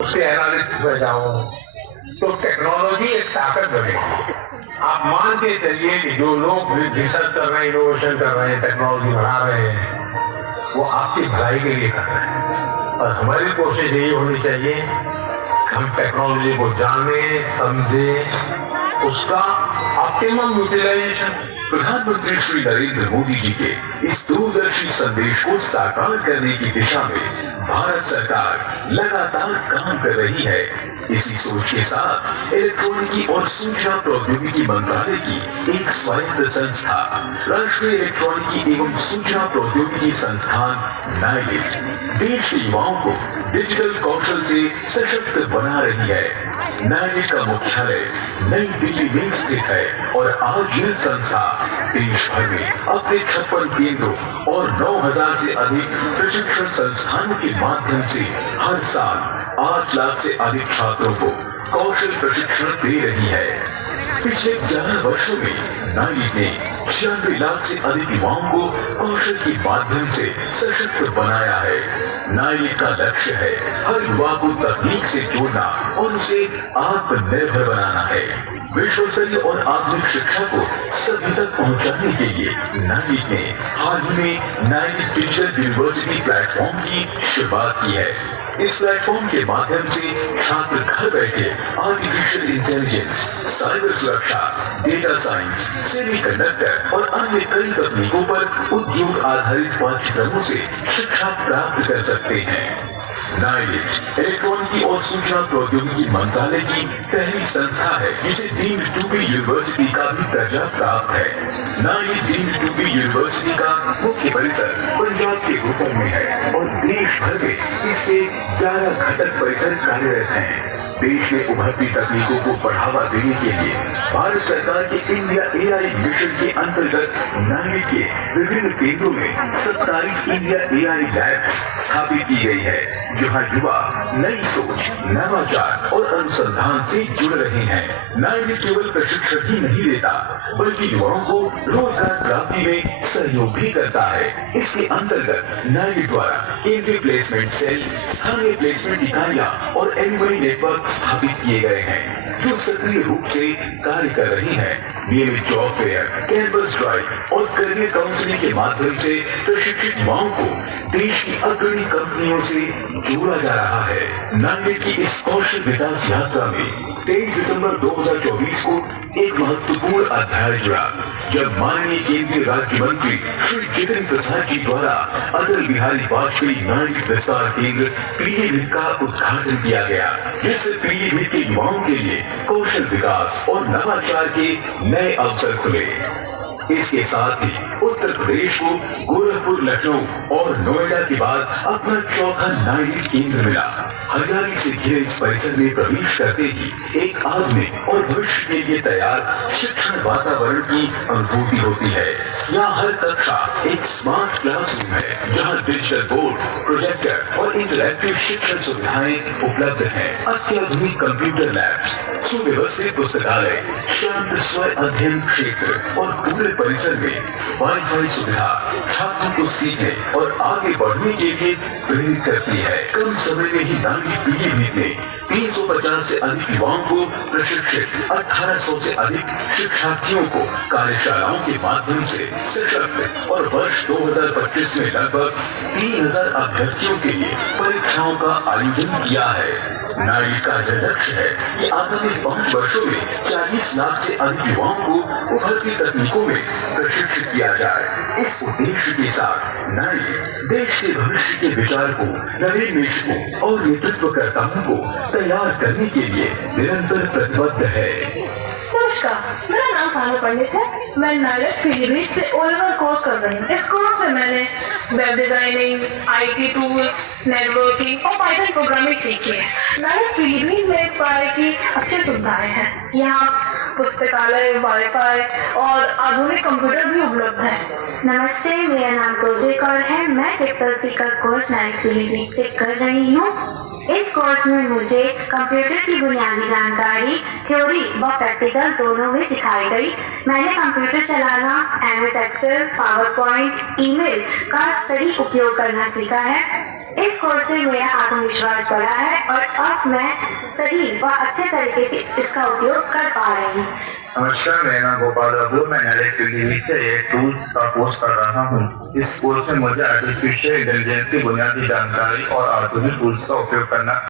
उसके एनालिसिस में जाऊं तो टेक्नोलॉजी एक ताकत बनेगी। आप मान के चलिए कि जो लोग रिसर्च कर रहे हैं, इनोवेशन कर रहे हैं, टेक्नोलॉजी बढ़ा रहे हैं, वो आपकी भलाई के लिए कर रहे हैं। और हमारी कोशिश यही होनी चाहिए कि हम टेक्नोलॉजी को जाने, समझे, उसका ऑप्टिमम यूटिलाइजेशन। प्रधानमंत्री श्री नरेंद्र मोदी जी के इस दूरदर्शी संदेश को साकार करने की दिशा में भारत सरकार लगातार काम कर रही है। इसी सोच के साथ इलेक्ट्रॉनिकी और सूचना प्रौद्योगिकी मंत्रालय की एक स्वायत्त संस्था राष्ट्रीय इलेक्ट्रॉनिकी एवं सूचना प्रौद्योगिकी संस्थान नाइलिट देश के युवाओं को डिजिटल कौशल से सशक्त बना रही है। नाइलिट का मुख्यालय नई दिल्ली में स्थित है और आज यह संस्था देश भर में अपने 56 केंद्रों और 9,000 से अधिक प्रशिक्षण संस्थानों के माध्यम से हर साल 8 लाख से अधिक छात्रों को कौशल प्रशिक्षण दे रही है। पिछले 11 वर्षों में नाइलिट ने 96 लाख से अधिक युवाओं को कौशल के माध्यम से सशक्त बनाया है। नाइलिट का लक्ष्य है हर युवा को तकनीक से जोड़ना और उसे आत्मनिर्भर बनाना है। विश्व स्तरीय और आधुनिक शिक्षा को सभी तक पहुंचाने के लिए नाइलिट ने हाल ही में नाइलिट डिजिटल यूनिवर्सिटी प्लेटफॉर्म की शुरुआत की है। इस प्लेटफॉर्म के माध्यम से छात्र घर बैठे आर्टिफिशियल इंटेलिजेंस, साइबर सुरक्षा, डेटा साइंस, सेमीकंडक्टर और अन्य कई तकनीकों पर उद्योग आधारित पाठ्यक्रमों से शिक्षा प्राप्त कर सकते हैं। नाइलिट इलेक्ट्रॉनिकी और सूचना प्रौद्योगिकी मंत्रालय की पहली संस्था है जिसे डीम्ड टू बी यूनिवर्सिटी का भी दर्जा प्राप्त है। NIELIT deemed to be university का मुख्य परिसर पंजाब के भोपाल में है और देश भर में इसके 11 घटक परिसर कार्यरत हैं। देश में उभरती तकनीकों को बढ़ावा देने के लिए भारत सरकार के इंडिया एआई मिशन के अंतर्गत नाइलिट के विभिन्न केंद्रों में 27 इंडिया एआई लैब्स स्थापित की गई है, जहां युवा नई सोच, नवाचार और अनुसंधान से जुड़ रहे हैं। नाइलिट केवल प्रशिक्षण ही नहीं देता बल्कि युवाओं को रोजगार प्राप्ति में सहयोग भी करता है। इसके अंतर्गत नाइलिट द्वारा केंद्रीय प्लेसमेंट सेल, स्थानीय प्लेसमेंट इकाइयां और एनुअल नेटवर्क स्थापित किए गए हैं जो सक्रिय रूप से कार्य कर रही हैं। नियमित जॉब फेयर, कैंपस ड्राइव और करियर काउंसलिंग के माध्यम से प्रशिक्षित युवाओं को देश की अग्रणी कंपनियों से जोड़ा जा रहा है। नाइलिट की इस कौशल विकास यात्रा में 23 दिसंबर 2024 को एक महत्वपूर्ण अध्याय जुड़ा जब माननीय केंद्रीय राज्य मंत्री श्री जितेंद्र प्रसाद जी द्वारा अटल बिहारी वाजपेयी नाइलिट विस्तार केंद्र पीलीभीत का उद्घाटन किया गया, जिससे पीलीभीत के युवाओं के लिए कौशल विकास और नवाचार के नए अवसर खुले। इसके साथ ही उत्तर प्रदेश को गोरखपुर, लखनऊ और नोएडा के बाद अपना चौथा नाइलिट केंद्र मिला। हरियाली से घिरे इस परिसर में प्रवेश करते ही एक आधुनिक और भविष्य के लिए तैयार शिक्षण वातावरण की अनुभूति होती है। यहाँ हर कक्षा एक स्मार्ट क्लासरूम है जहाँ डिजिटल बोर्ड, प्रोजेक्टर और इंटरैक्टिव शिक्षण सुविधाएं उपलब्ध हैं। अत्याधुनिक कंप्यूटर लैब्स, सुव्यवस्थित पुस्तकालय, शांत स्व अध्ययन क्षेत्र और पूरे परिसर में वाईफाई सुविधा छात्रों को सीखने और आगे बढ़ने के लिए प्रेरित करती है। कम समय में ही नाइलिट पीलीभीत में 350 से अधिक युवाओं को प्रशिक्षित, 1800 से अधिक शिक्षार्थियों को कार्यशालाओं के माध्यम से सशक्त और वर्ष 2025 में लगभग 3000 अभ्यर्थियों के लिए परीक्षाओं का आयोजन किया है। नाइलिट का यह लक्ष्य है कि आगामी 5 वर्षों में 40 लाख से अधिक युवाओं को उभरती तकनीकों में प्रशिक्षित किया जाए। इस उद्देश्य के साथ नाइलिट देश के भविष्य के विचारकों, नवीनवेशकों और नेतृत्वकर्ताओं को तैयार करने के लिए निरंतर प्रतिबद्ध है। नमस्कार, मेरा नाम सानू पंडित है। मैं नाइलिट पीलीभीत से O-लेवल कोर्स कर रही हूँ। इस कोर्स में मैंने web designing, IT tools, networking और पाइथन प्रोग्रामिंग सीखी है। नाइलिट पीलीभीत में पढ़ाई की अच्छी सुविधाएं हैं। यहाँ पुस्तकालय, वाईफाई और आधुनिक कंप्यूटर भी उपलब्ध है। नमस्ते, मेरा नाम कोजे कौर है। मैं ट्रिपल सी का कोर्स नाइलिट पीलीभीत से कर रही हूँ। इस कोर्स में मुझे कंप्यूटर की बुनियादी जानकारी, थ्योरी व प्रैक्टिकल दोनों में सिखाई गई। मैंने कंप्यूटर चलाना, MS Excel, PowerPoint, email का सही उपयोग करना सीखा है। इस कोर्स से मेरा आत्मविश्वास बढ़ा है और अब मैं सही व अच्छे तरीके से इसका उपयोग कर पा रही हूँ। नमस्कार, मेरा नाम गोपाल बाबू, मैं NLA से टूल्स का कोर्स कर रहा हूँ। इस कोर्स में मुझे आर्टिफिशियल इंटेलिजेंस की बुनियादी जानकारी और आधुनिक टूल्स का उपयोग करना